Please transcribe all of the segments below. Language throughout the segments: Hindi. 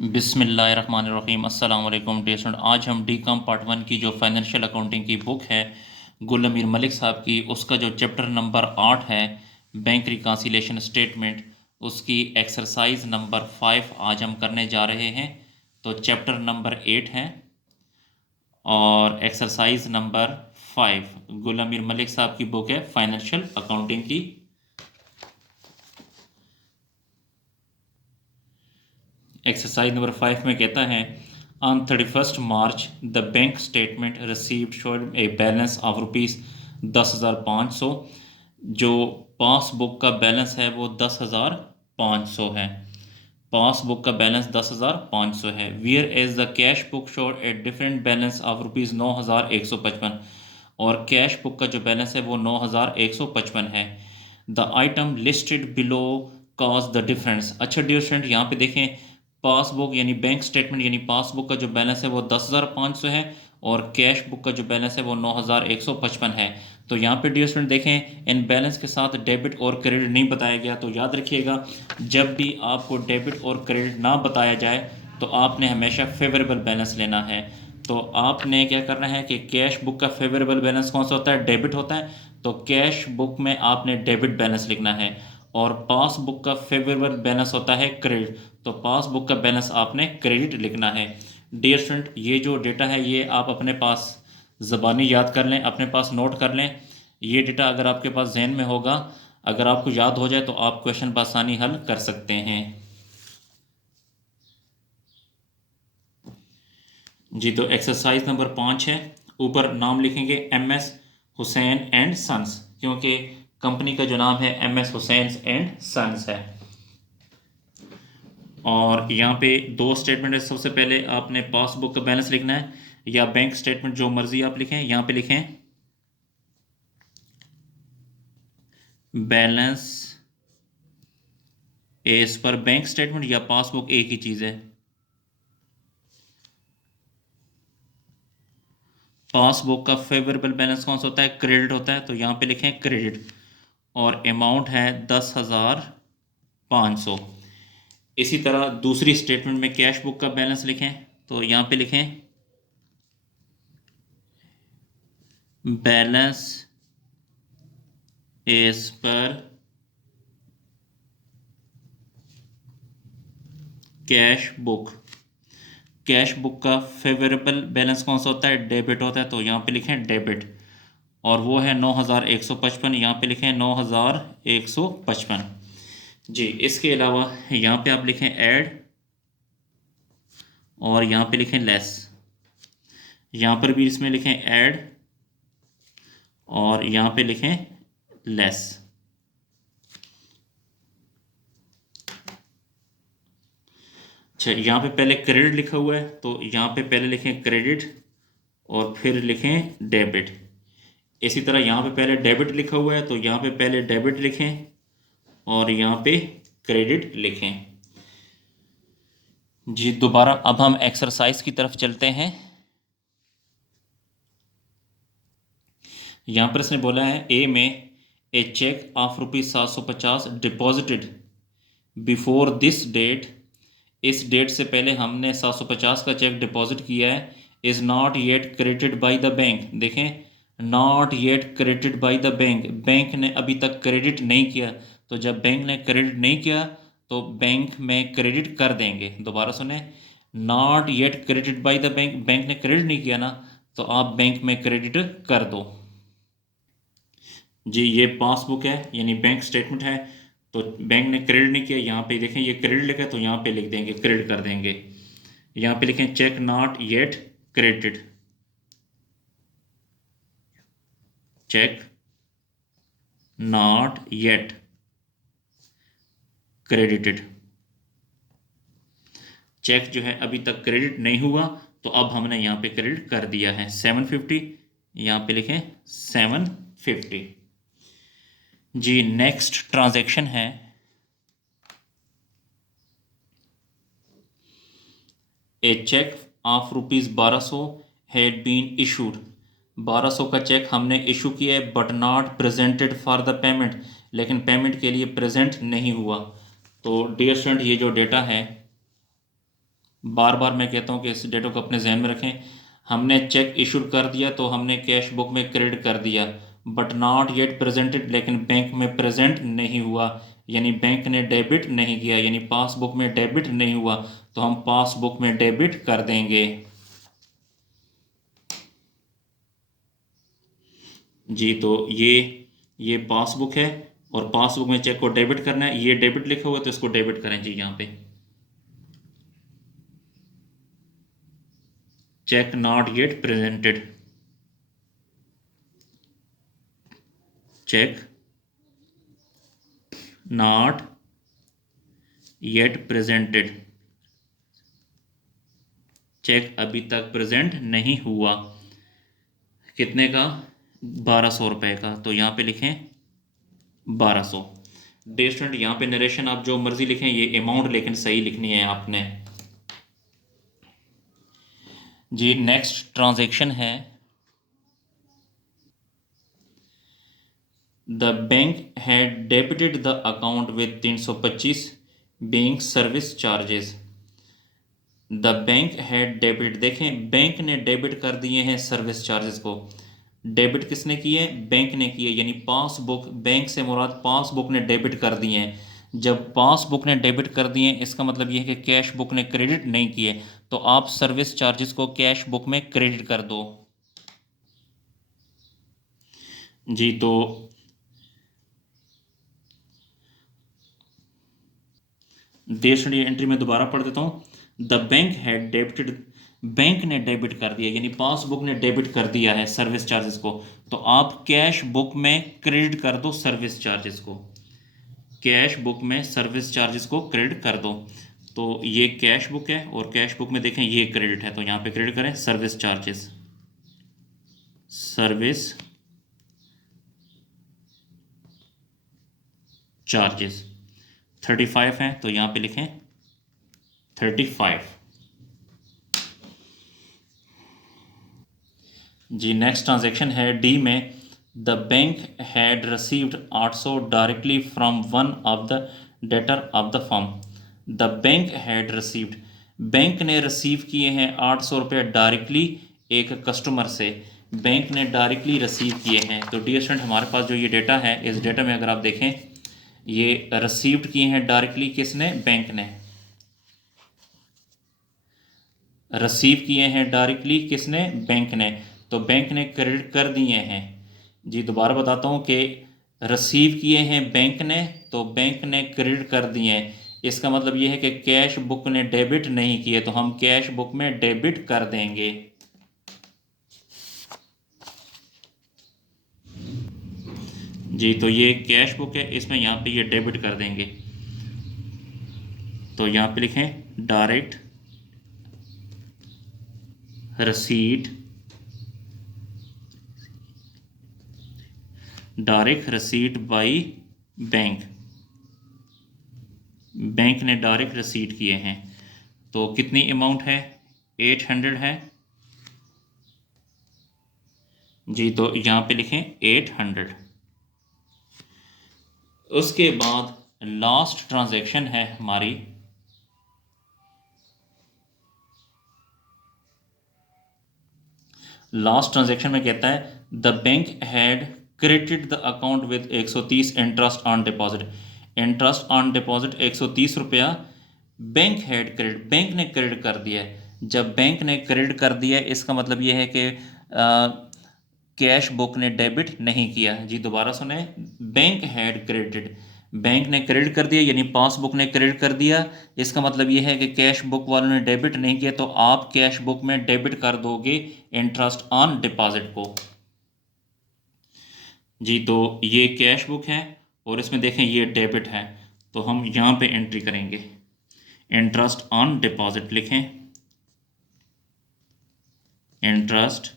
बिस्मिल्लाहिर्रहमानिर्रहीम अस्सलाम वालेकुम डियर स्टूडेंट। आज हम डी कॉम पार्ट 1 की जो फाइनेंशियल अकाउंटिंग की बुक है गुल अमीर मलिक साहब की, उसका जो चैप्टर नंबर 8 है बैंक रिकॉन्सिलिएशन स्टेटमेंट, उसकी एक्सरसाइज नंबर 5 आज हम करने जा रहे हैं। तो चैप्टर नंबर 8 है और एक्सरसाइज नंबर 5 गुल अमीर मलिक साहब की बुक है फाइनेंशियल अकाउंटिंग की। एक्सरसाइज नंबर 5 में कहता है on 31 March the bank statement received showed a balance of ₹10,500। जो पासबुक का बैलेंस है वो 10,500 है। पासबुक का बैलेंस 10,500 है। Whereas the cash book showed a different balance of ₹9,155 और कैश बुक का जो बैलेंस है वो 9,155 है। The item listed below cause the difference. अच्छा डियर स्टूडेंट, यहाँ पे देखें पासबुक यानी बैंक स्टेटमेंट यानी पासबुक का जो बैलेंस है वो 10,500 है और कैश बुक का जो बैलेंस है वो 9,155 है। तो यहाँ पे डियर स्टूडेंट देखें इन बैलेंस के साथ डेबिट और क्रेडिट नहीं बताया गया। तो याद रखिएगा जब भी आपको डेबिट और क्रेडिट ना बताया जाए तो आपने हमेशा फेवरेबल बैलेंस लेना है। तो आपने क्या करना है कि कैश बुक का फेवरेबल बैलेंस कौन सा होता है? डेबिट होता है। तो कैश बुक में आपने डेबिट बैलेंस लिखना है और पासबुक का फेवरेबल बैलेंस होता है क्रेडिट, तो पासबुक का बैलेंस आपने क्रेडिट लिखना है। डियर स्टूडेंट, ये जो डेटा है ये आप अपने पास ज़बानी याद कर लें, अपने पास नोट कर लें। ये डेटा अगर आपके पास जहन में होगा, अगर आपको याद हो जाए तो आप क्वेश्चन बआसानी हल कर सकते हैं। जी, तो एक्सरसाइज नंबर 5 है। ऊपर नाम लिखेंगे MS हुसैन एंड सन्स, क्योंकि कंपनी का जो नाम है MS हुसैन एंड सन्स है। और यहाँ पे दो स्टेटमेंट है। सबसे पहले आपने पासबुक का बैलेंस लिखना है या बैंक स्टेटमेंट, जो मर्जी आप लिखें। यहाँ पे लिखें balance as per bank statement या पासबुक एक ही चीज़ है। पासबुक का फेवरेबल बैलेंस कौन सा होता है? क्रेडिट होता है। तो यहाँ पे लिखें क्रेडिट और अमाउंट है 10,500। इसी तरह दूसरी स्टेटमेंट में कैश बुक का बैलेंस लिखें। तो यहाँ पे लिखें balance as per cash book. Cash book का फेवरेबल बैलेंस कौन सा होता है? डेबिट होता है। तो यहाँ पे लिखें डेबिट और वो है 9,155। यहाँ पे लिखें 9,155। जी, इसके अलावा यहाँ पे आप लिखें ऐड और यहाँ पे लिखें लेस। यहाँ पर भी इसमें लिखें ऐड और यहाँ पे लिखें लेस। अच्छा, यहाँ पे पहले क्रेडिट लिखा हुआ है तो यहाँ पे पहले लिखें क्रेडिट और फिर लिखें डेबिट। इसी तरह यहाँ पे पहले डेबिट लिखा हुआ है तो यहाँ पे पहले डेबिट लिखें और यहाँ पे क्रेडिट लिखें। जी, दोबारा अब हम एक्सरसाइज की तरफ चलते हैं। यहाँ पर इसने बोला है ए में a cheque of ₹750 deposited before this date. इस डेट से पहले हमने 750 का चेक डिपॉजिट किया है। Is not yet credited by the bank. देखें not yet credited by the bank, bank ने अभी तक क्रेडिट नहीं किया। तो जब बैंक ने क्रेडिट नहीं किया तो बैंक में क्रेडिट कर देंगे। दोबारा सुने, not yet credited by the bank, bank ने क्रेडिट नहीं किया ना, तो आप बैंक में क्रेडिट कर दो। जी, ये पासबुक है यानी बैंक स्टेटमेंट है। तो बैंक ने क्रेडिट नहीं किया, यहाँ पे देखें ये क्रेडिट लिखा है तो यहाँ पे लिख देंगे क्रेडिट कर देंगे। यहाँ पे लिखें cheque not yet credited, cheque not yet credited. Cheque जो है अभी तक क्रेडिट नहीं हुआ तो अब हमने यहाँ पे क्रेडिट कर दिया है 750। यहाँ पे लिखें 750। जी, नेक्स्ट ट्रांजैक्शन है a cheque of ₹1200 had been issued. 1200 का चेक हमने इशू किया है but not presented for the payment, लेकिन पेमेंट के लिए प्रेजेंट नहीं हुआ। तो डियर स्टूडेंट, ये जो डेटा है बार बार मैं कहता हूँ कि इस डेटा को अपने जहन में रखें। हमने चेक इशू कर दिया तो हमने कैश बुक में क्रेडिट कर दिया, बट नॉट येट प्रेजेंटेड, लेकिन बैंक में प्रेजेंट नहीं हुआ, यानी बैंक ने डेबिट नहीं किया, यानी पासबुक में डेबिट नहीं हुआ, तो हम पासबुक में डेबिट कर देंगे। जी, तो ये पासबुक है और पासबुक में चेक को डेबिट करना है, ये डेबिट लिखा हुआ है तो इसको डेबिट करें जी। यहाँ पे cheque not yet presented, cheque not yet presented, cheque अभी तक प्रेजेंट नहीं हुआ। कितने का? 1200 रुपये का। तो यहाँ पे लिखें 1200। डे स्टूडेंट, यहाँ पे नरेशन आप जो मर्जी लिखें, ये अमाउंट लेकिन सही लिखनी है आपने जी। नेक्स्ट ट्रांजैक्शन है, the bank had debited the account with 325 being service charges. The bank had debit, देखें बैंक ने डेबिट कर दिए हैं सर्विस चार्जेस को। डेबिट किसने किए? बैंक ने किए, यानी पासबुक, बैंक से मुराद पासबुक ने डेबिट कर दिए हैं। जब पासबुक ने डेबिट कर दिए हैं इसका मतलब यह है कि कैश बुक ने क्रेडिट नहीं किए, तो आप सर्विस चार्जेस को कैश बुक में क्रेडिट कर दो जी। तो देश एंट्री में दोबारा पढ़ देता हूँ। The bank had debited, bank ने डेबिट कर दिया, यानी पासबुक ने डेबिट कर दिया है सर्विस चार्जेस को, तो आप कैश बुक में क्रेडिट कर दो सर्विस चार्जेस को, कैश बुक में सर्विस चार्जेस को क्रेडिट कर दो। तो ये कैश बुक है और कैश बुक में देखें ये क्रेडिट है, तो यहाँ पे क्रेडिट करें सर्विस चार्जेस, सर्विस चार्जेस 35 हैं, तो यहाँ पे लिखें 35 जी। नेक्स्ट ट्रांजैक्शन है डी में, the bank had received 800 directly from one of the debtor of the firm. The bank had received, bank ने रिसीव किए हैं 800 रुपये डायरेक्टली एक कस्टमर से, बैंक ने डायरेक्टली रिसीव किए हैं। तो डियर स्टूडेंट, हमारे पास जो ये डेटा है, इस डेटा में अगर आप देखें, ये रिसीव्ड किए हैं डायरेक्टली किसने? बैंक ने। रिसीव किए हैं डायरेक्टली किसने? बैंक ने। तो बैंक ने क्रेडिट कर दिए हैं जी। दोबारा बताता हूँ कि रिसीव किए हैं बैंक ने, तो बैंक ने क्रेडिट कर दिए हैं, इसका मतलब ये है कि कैश बुक ने डेबिट नहीं किए, तो हम कैश बुक में डेबिट कर देंगे जी। तो ये कैश बुक है, इसमें यहाँ पे ये डेबिट कर देंगे, तो यहाँ पे लिखें direct receipt, direct receipt by bank, bank ने डायरेक्ट रसीट किए हैं। तो कितनी अमाउंट है? 800 है जी। तो यहाँ पे लिखें 800। उसके बाद लास्ट ट्रांजैक्शन है हमारी, लास्ट ट्रांजैक्शन में कहता है the bank had credited the account with 130 interest on deposit. Interest on deposit 130 रुपया बैंक हैड क्रेडिट, बैंक ने क्रेडिट कर दिया है। जब बैंक ने क्रेडिट कर दिया है इसका मतलब यह है कि कैश बुक ने डेबिट नहीं किया जी। दोबारा सुने, बैंक हैड क्रेडिटेड, बैंक ने क्रेडिट कर दिया, यानी पासबुक ने क्रेडिट कर दिया, इसका मतलब ये है कि कैश बुक वालों ने डेबिट नहीं किया, तो आप कैश बुक में डेबिट कर दोगे इंटरेस्ट ऑन डिपॉजिट को जी। तो ये कैश बुक है और इसमें देखें ये डेबिट है, तो हम यहाँ पे एंट्री करेंगे, इंटरेस्ट ऑन डिपॉजिट लिखें, इंटरेस्ट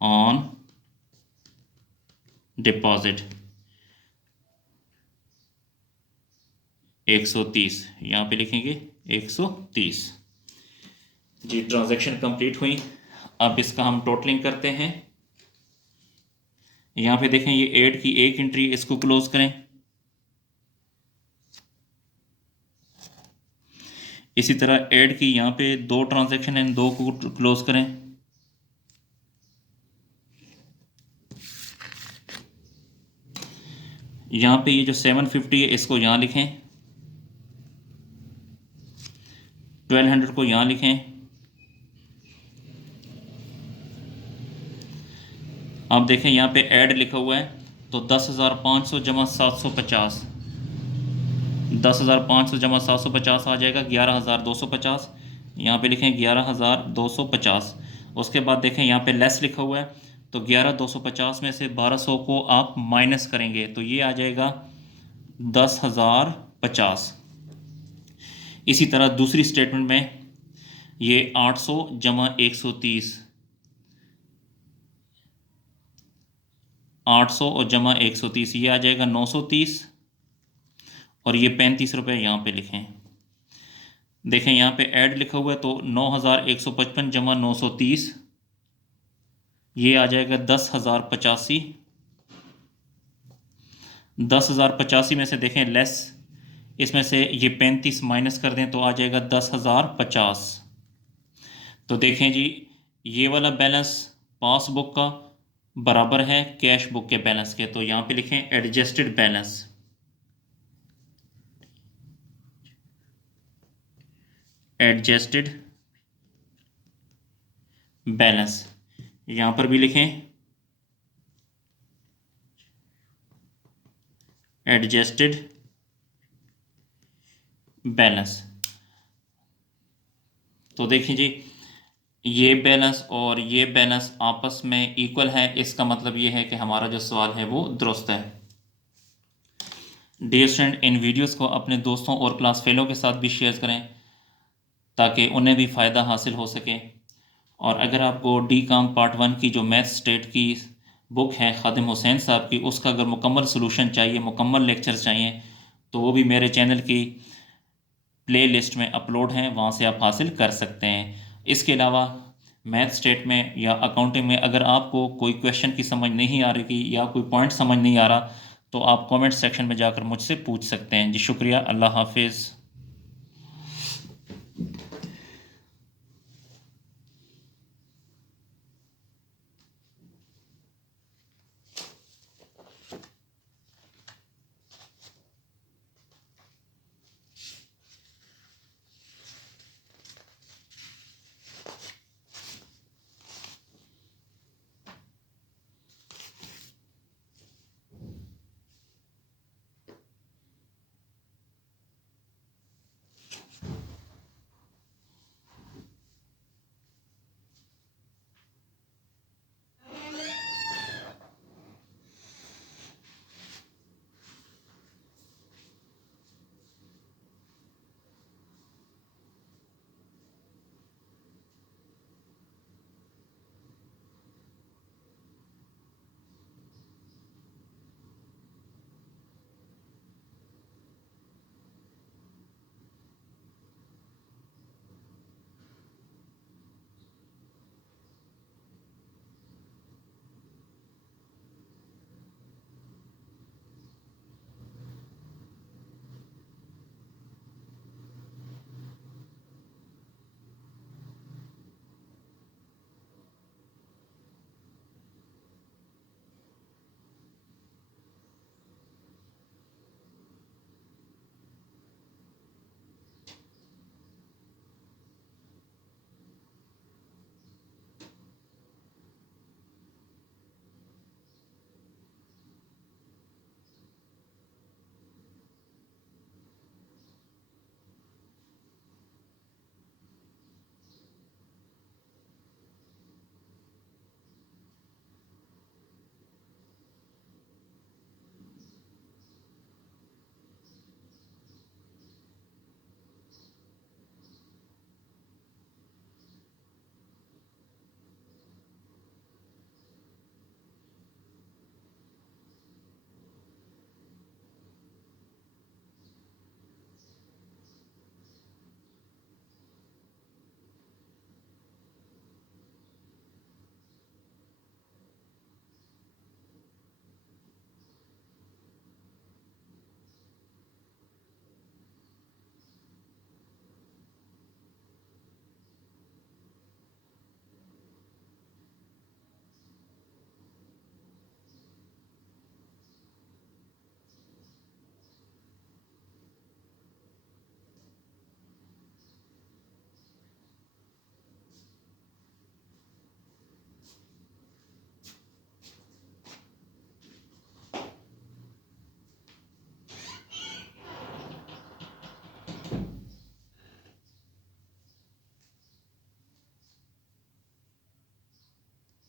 ऑन डिपॉजिट 130, यहाँ पे लिखेंगे 130 जी। ट्रांजैक्शन कंप्लीट हुई। अब इसका हम टोटलिंग करते हैं। यहाँ पे देखें ये एड की एक एंट्री, इसको क्लोज करें। इसी तरह ऐड की यहाँ पे 2 ट्रांजैक्शन हैं, 2 को क्लोज करें। यहाँ पे ये जो 750 है इसको यहाँ लिखें, 1200 को यहाँ लिखें। आप देखें यहाँ पे ऐड लिखा हुआ है, तो 10,500 जमा 750, 10,500 जमा 750 आ जाएगा 11,250। यहाँ पे लिखें 11,250। उसके बाद देखें यहाँ पे लेस लिखा हुआ है, तो 11,250 में से 1,200 को आप माइनस करेंगे तो ये आ जाएगा 10,050। इसी तरह दूसरी स्टेटमेंट में ये 800 जमा 130, 800 और जमा 130 ये आ जाएगा 930, और ये 35 रुपये यहाँ पे लिखें। देखें यहाँ पे ऐड लिखा हुआ है, तो 9,155 जमा 930 ये आ जाएगा 10,085। 10,085 में से देखें लेस, इसमें से ये 35 माइनस कर दें तो आ जाएगा 10,050। तो देखें जी, ये वाला बैलेंस पासबुक का बराबर है कैश बुक के बैलेंस के। तो यहाँ पे लिखें एडजस्टेड बैलेंस, एडजस्टेड बैलेंस, यहाँ पर भी लिखें एडजस्टेड बैलेंस। तो देखिए जी, ये बैलेंस और ये बैलेंस आपस में इक्वल है, इसका मतलब ये है कि हमारा जो सवाल है वो दुरुस्त है। डियर स्टूडेंट, इन वीडियोस को अपने दोस्तों और क्लास फेलों के साथ भी शेयर करें ताकि उन्हें भी फ़ायदा हासिल हो सके। और अगर आपको DCOM पार्ट 1 की जो मैथ स्टेट की बुक है खादिम हुसैन साहब की, उसका अगर मुकम्मल सलूशन चाहिए, मुकम्मल लेक्चर्स चाहिए, तो वो भी मेरे चैनल की प्ले लिस्ट में अपलोड हैं, वहाँ से आप हासिल कर सकते हैं। इसके अलावा मैथ स्टेट में या अकाउंटिंग में अगर आपको कोई क्वेश्चन की समझ नहीं आ रही या कोई पॉइंट समझ नहीं आ रहा, तो आप कमेंट सेक्शन में जाकर मुझसे पूछ सकते हैं। जी शुक्रिया, अल्लाह हाफिज़।